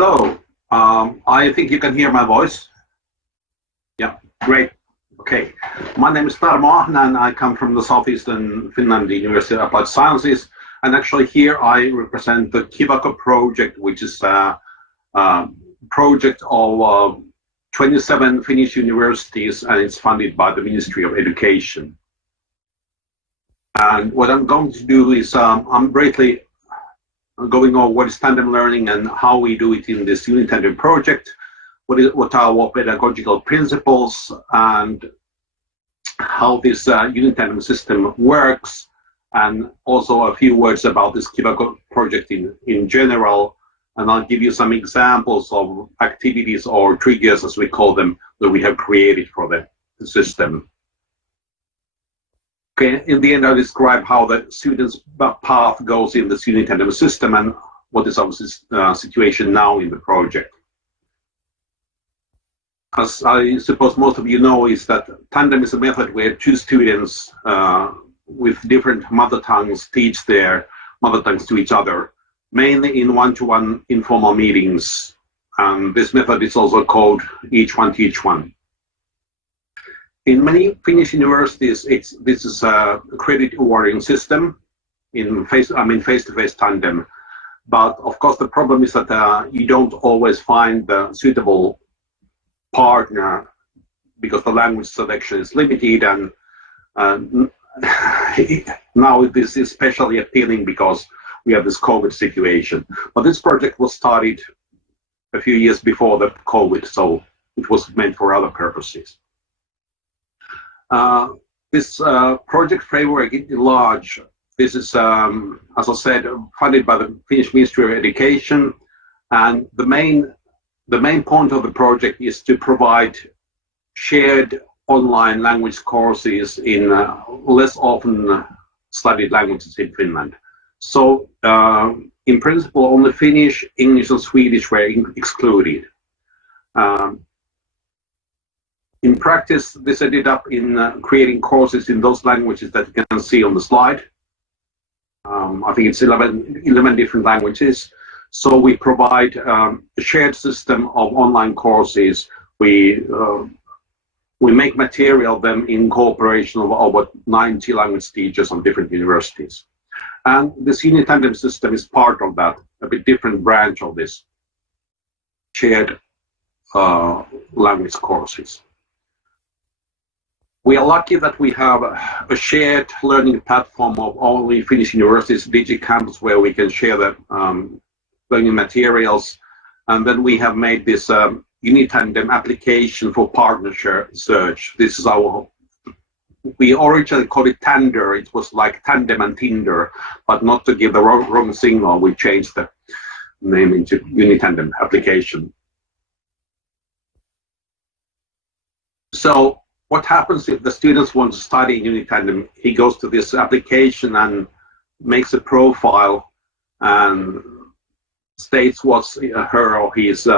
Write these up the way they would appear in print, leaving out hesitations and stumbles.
Hello. I think you can hear my voice. Yeah, great. Okay. My name is Tarmo, and I come from the southeastern Finland University of Applied Sciences. And actually here I represent the KiVAKO Project, which is a project of 27 Finnish universities, and it's funded by the Ministry of Education. And what I'm going to do is I'm briefly going over what is tandem learning and how we do it in this UniTandem project, what are our pedagogical principles, and how this UniTandem system works, and also a few words about this KiVAKO project in general. And I'll give you some examples of activities or triggers, as we call them, that we have created for the system. Okay, in the end, I'll describe how the student's path goes in this UniTandem system and what is our situation now in the project. As I suppose most of you know, is that tandem is a method where two students with different mother tongues teach their mother tongues to each other, mainly in one-to-one informal meetings. And this method is also called each one teach one. In many Finnish universities, this is a credit awarding system in face-to-face tandem. But of course, the problem is that you don't always find the suitable partner because the language selection is limited, and now this is especially appealing because we have this COVID situation. But this project was started a few years before the COVID, so it was meant for other purposes. This project framework is large. This is, as I said, funded by the Finnish Ministry of Education, and the main point of the project is to provide shared online language courses in less often studied languages in Finland. So, in principle, only Finnish, English, and Swedish were excluded. In practice, this ended up in creating courses in those languages that you can see on the slide. I think it's 11 different languages. So we provide a shared system of online courses. We make material of them in cooperation of over 90 language teachers on different universities. And this UniTandem system is part of that, a bit different branch of this shared language courses. We are lucky that we have a shared learning platform of all the Finnish universities, DigiCampus, where we can share the learning materials. And then we have made this UniTandem application for partner search. This is we originally called it Tander. It was like Tandem and Tinder, but not to give the wrong signal, we changed the name into UniTandem application. So what happens if the students want to study in UniTandem? He goes to this application and makes a profile and states what's her or his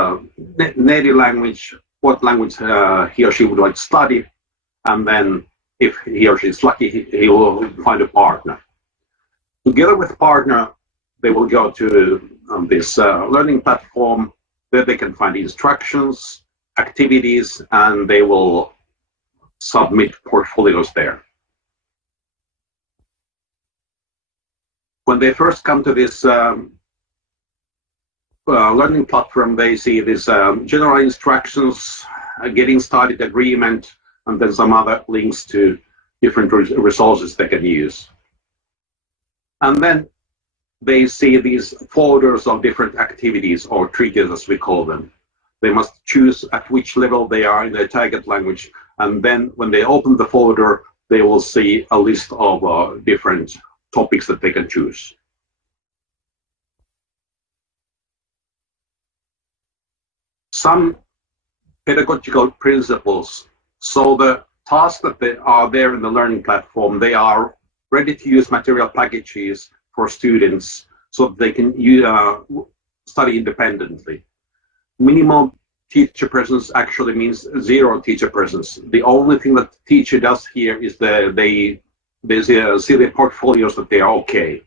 native language, what language he or she would like to study, and then if he or she is lucky, he will find a partner. Together with partner, they will go to this learning platform where they can find instructions, activities, and they will submit portfolios there. When they first come to this learning platform, they see this general instructions, getting started agreement, and then some other links to different resources they can use. And then they see these folders of different activities, or triggers as we call them. They must choose at which level they are in their target language, and then when they open the folder, they will see a list of different topics that they can choose. Some pedagogical principles. So the tasks that they are there in the learning platform, they are ready to use material packages for students so that they can study independently. Minimal teacher presence actually means zero teacher presence. The only thing that the teacher does here is they see their portfolios that they are okay.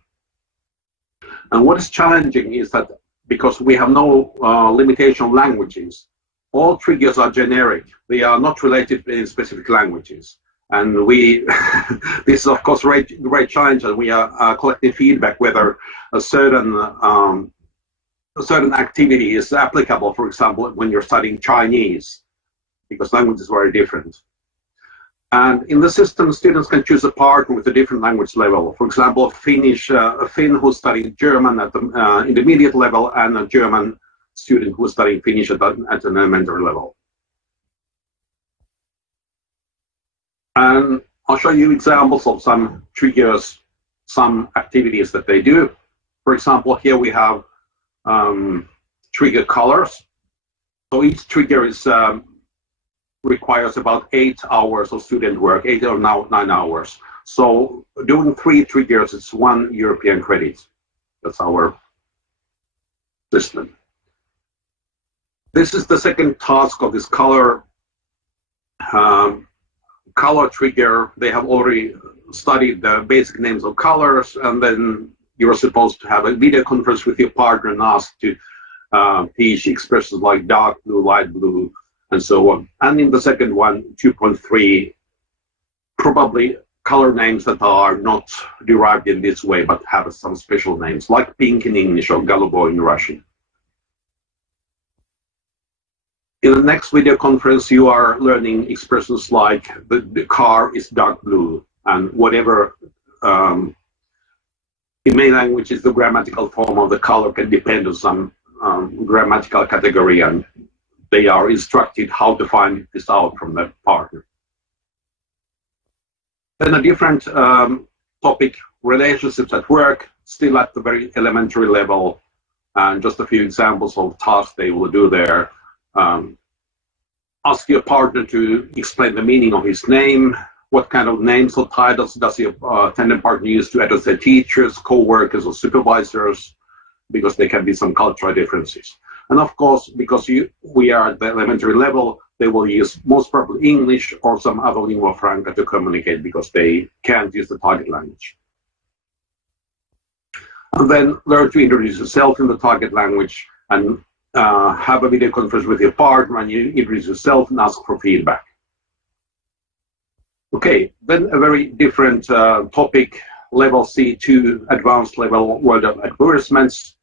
And what is challenging is that because we have no limitation on languages. All triggers are generic. They are not related in specific languages. And we, this is of course a great challenge, and we are collecting feedback whether a certain activity is applicable, for example, when you're studying Chinese, because language is very different. And in the system, students can choose a partner with a different language level. For example, a Finn who's studying German at the intermediate level, and a German student who's studying Finnish at an elementary level. And I'll show you examples of some triggers, some activities that they do. For example, here we have trigger colors. So each trigger is requires about 8 hours of student work, 8 or 9 hours. So doing 3 triggers is 1 European credit. That's our system. This is the second task of this color trigger. They have already studied the basic names of colors, and then you're supposed to have a video conference with your partner and ask to teach expressions like dark blue, light blue, and so on. And in the second one, 2.3, probably color names that are not derived in this way, but have some special names, like pink in English or голубой in Russian. In the next video conference, you are learning expressions like the car is dark blue, and whatever in main language is the grammatical form of the color can depend on some grammatical category, and they are instructed how to find this out from the partner. Then a different topic, relationships at work, still at the very elementary level, and just a few examples of tasks they will do there. Ask your partner to explain the meaning of his name. What kind of names or titles does your tandem partner use to address their teachers, co-workers, or supervisors? Because there can be some cultural differences. And of course, because we are at the elementary level, they will use most probably English or some other lingua franca to communicate, because they can't use the target language. And then learn to introduce yourself in the target language, and have a video conference with your partner, and you introduce yourself and ask for feedback. Okay, then a very different topic, level C2, advanced level, word of advertisements.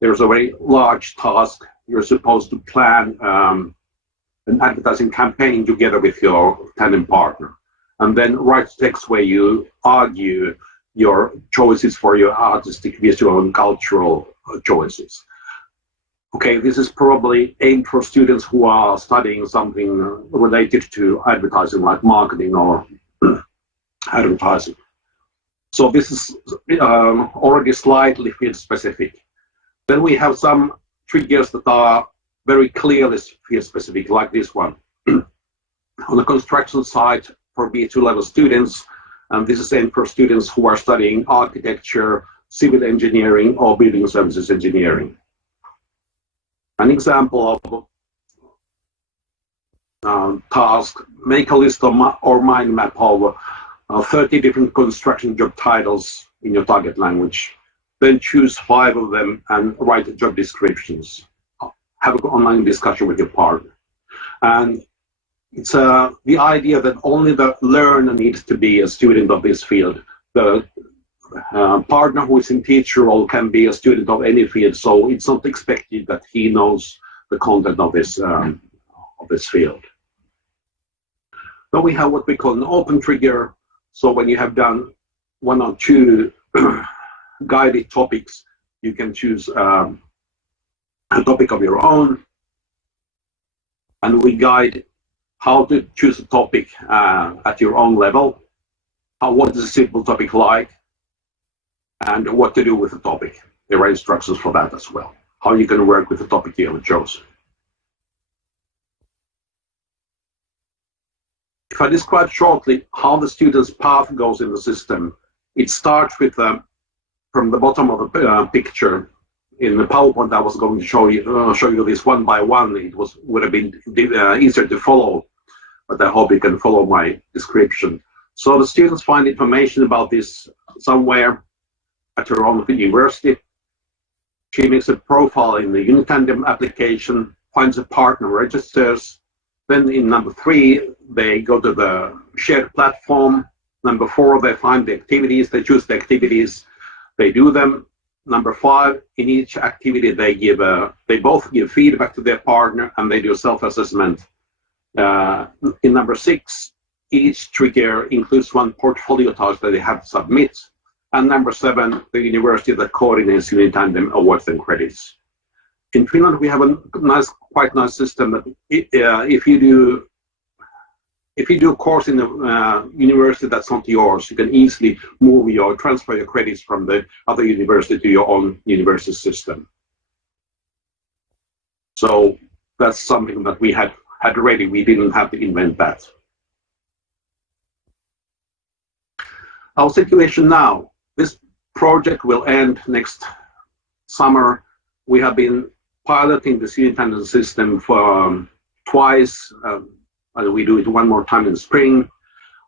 There's a very large task. You're supposed to plan an advertising campaign together with your tandem partner, and then write text where you argue your choices for your artistic, visual, and cultural choices. Okay, this is probably aimed for students who are studying something related to advertising, like marketing or advertising. So this is already slightly field specific. Then we have some triggers that are very clearly field specific, like this one. On the construction site for B2 level students, and this is aimed for students who are studying architecture, civil engineering, or building services engineering. An example of task, make a list or mind map of 30 different construction job titles in your target language. Then choose 5 of them and write job descriptions. Have an online discussion with your partner. And it's the idea that only the learner needs to be a student of this field. The partner who is in teacher role can be a student of any field, so it's not expected that he knows the content of this field. Then we have what we call an open trigger. So when you have done 1 or 2 guided topics, you can choose a topic of your own, and we guide how to choose a topic at your own level. What is a simple topic like, and what to do with the topic. There are instructions for that as well, how you can work with the topic you have chosen. If I describe shortly how the student's path goes in the system, it starts with from the bottom of the picture. In the PowerPoint, I was going to show you this one by one. It would have been easier to follow, but I hope you can follow my description. So the students find information about this somewhere at your own university. She makes a profile in the UniTandem application, finds a partner, registers. Then in number 3, they go to the shared platform. Number 4, they find the activities, they choose the activities, they do them. Number 5, in each activity, they both give feedback to their partner and they do self-assessment. In number 6, each trigger includes one portfolio task that they have to submit. And number 7, the university that coordinates UniTandem awards them credits. In Finland, we have a quite nice system that if you do a course in a university that's not yours, you can easily transfer your credits from the other university to your own university system. So that's something that we had ready. We didn't have to invent that. Our situation now, this project will end next summer. We have been piloting the UniTandem system for twice. We do it one more time in spring.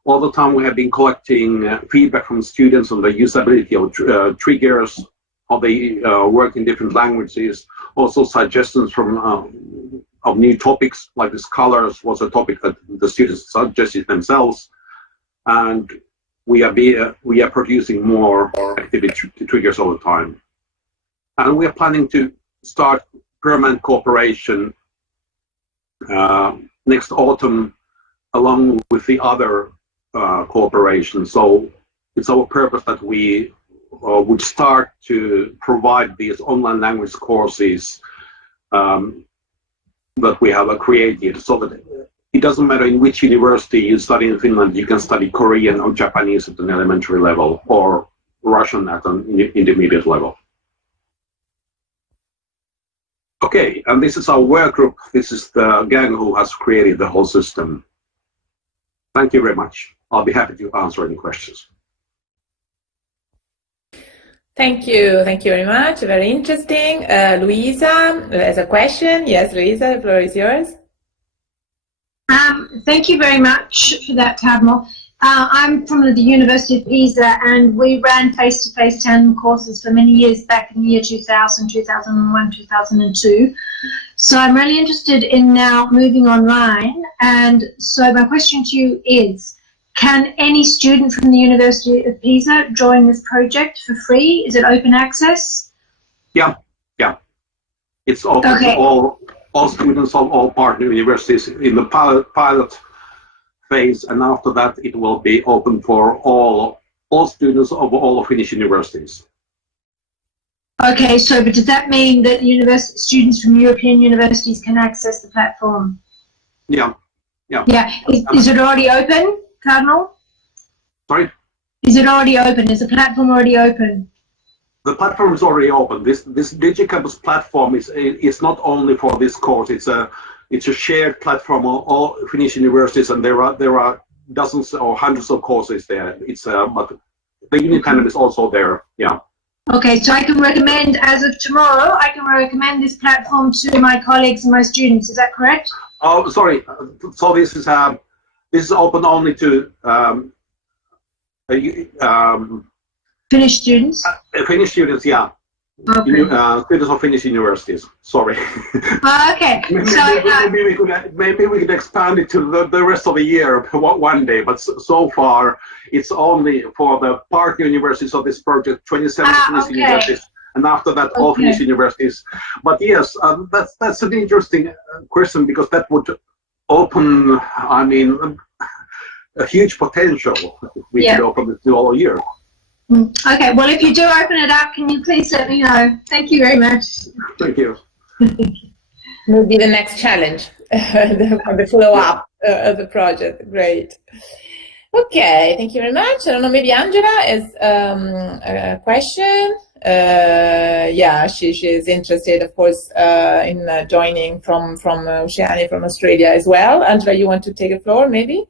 All the time we have been collecting feedback from students on the usability of triggers, how they work in different languages, also suggestions from of new topics, like this colors was a topic that the students suggested themselves. And we are producing more activity triggers all the time. And we are planning to start permanent cooperation next autumn along with the other cooperation. So it's our purpose that we would start to provide these online language courses that we have created, so that it doesn't matter in which university you study in Finland, you can study Korean or Japanese at an elementary level or Russian at an intermediate level. Okay, and this is our work group. This is the gang who has created the whole system. Thank you very much. I'll be happy to answer any questions. Thank you very much. Very interesting. Luisa has a question. Yes, Luisa, the floor is yours. Thank you very much for that, Tadmo. I'm from the University of Pisa, and we ran face-to-face tandem courses for many years back in the year 2000, 2001, 2002. So I'm really interested in now moving online. And so my question to you is, can any student from the University of Pisa join this project for free? Is it open access? Yeah. It's open to all students of all partner universities in the pilot phase, and after that it will be open for all students of all Finnish universities. Okay, so but does that mean that students from European universities can access the platform? Yeah. Is it already open, Cardinal? Sorry? Is it already open? Is the platform already open? The platform is already open. This DigiCampus platform is not only for this course. It's a shared platform of all Finnish universities, and there are dozens or hundreds of courses there. But the UniTandem is also there. Yeah. Okay, so I can recommend, as of tomorrow, I can recommend this platform to my colleagues and my students. Is that correct? Oh, sorry. So this is open only to Finnish students? Finnish students, yeah. Okay. Students of Finnish universities. Sorry. Okay. Maybe we could expand it to the rest of the year one day, but so far it's only for the partner universities of this project, 27 Finnish universities, and after that all Finnish universities. But yes, that's an interesting question, because that would open, I mean, a huge potential if we could open it to all year. Okay, well, if you do open it up, can you please let me know? Thank you very much. Thank you. Maybe the next challenge, the follow-up of the project. Great. Okay, thank you very much. I don't know, maybe Angela has a question. Yeah, she is interested, of course, in joining from Oceania, from Australia as well. Angela, you want to take the floor, maybe?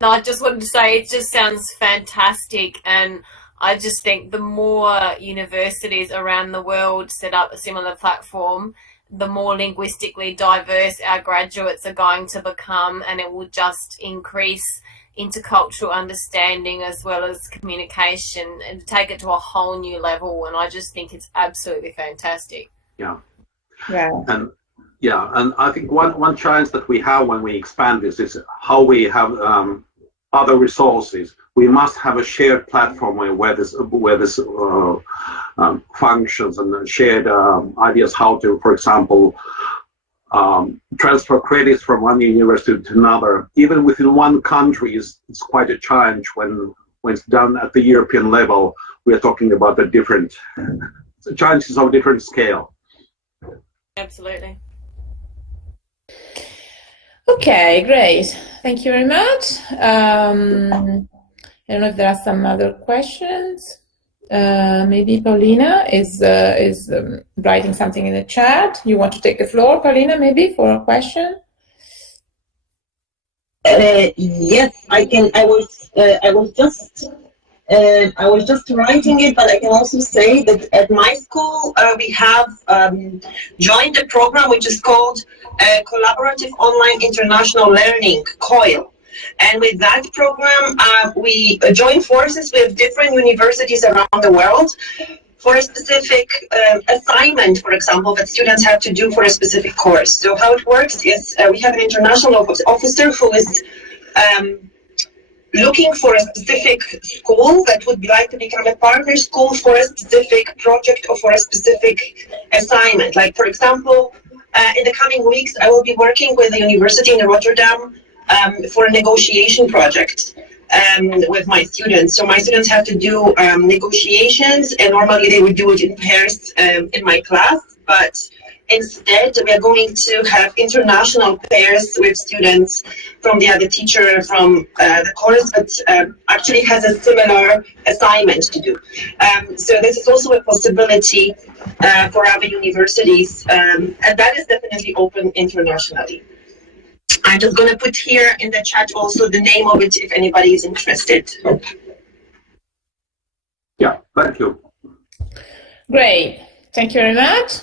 No, I just wanted to say it just sounds fantastic, and I just think the more universities around the world set up a similar platform, the more linguistically diverse our graduates are going to become, and it will just increase intercultural understanding as well as communication, and take it to a whole new level. And I just think it's absolutely fantastic. Yeah. Yeah. And I think one challenge that we have when we expand this is how we have other resources. We must have a shared platform where this functions, and shared ideas how to, for example, transfer credits from one university to another. Even within one country, it's quite a challenge when it's done at the European level. We are talking about the different challenges of different scale. Absolutely. Okay, great. Thank you very much. I don't know if there are some other questions. Maybe Paulina is writing something in the chat. You want to take the floor, Paulina, maybe for a question? Yes, I can. I was just writing it, but I can also say that at my school we have joined a program which is called Collaborative Online International Learning, COIL. And with that program, we join forces with different universities around the world for a specific assignment, for example, that students have to do for a specific course. So how it works is we have an international officer who is looking for a specific school that would like to become a partner school for a specific project or for a specific assignment. Like, for example, in the coming weeks, I will be working with a university in Rotterdam for a negotiation project with my students. So my students have to do negotiations, and normally they would do it in pairs in my class, but instead we are going to have international pairs with students from the other teacher from the course that actually has a similar assignment to do. So this is also a possibility for other universities, and that is definitely open internationally. I'm just going to put here in the chat also the name of it if anybody is interested. Yeah, thank you. Great. Thank you very much.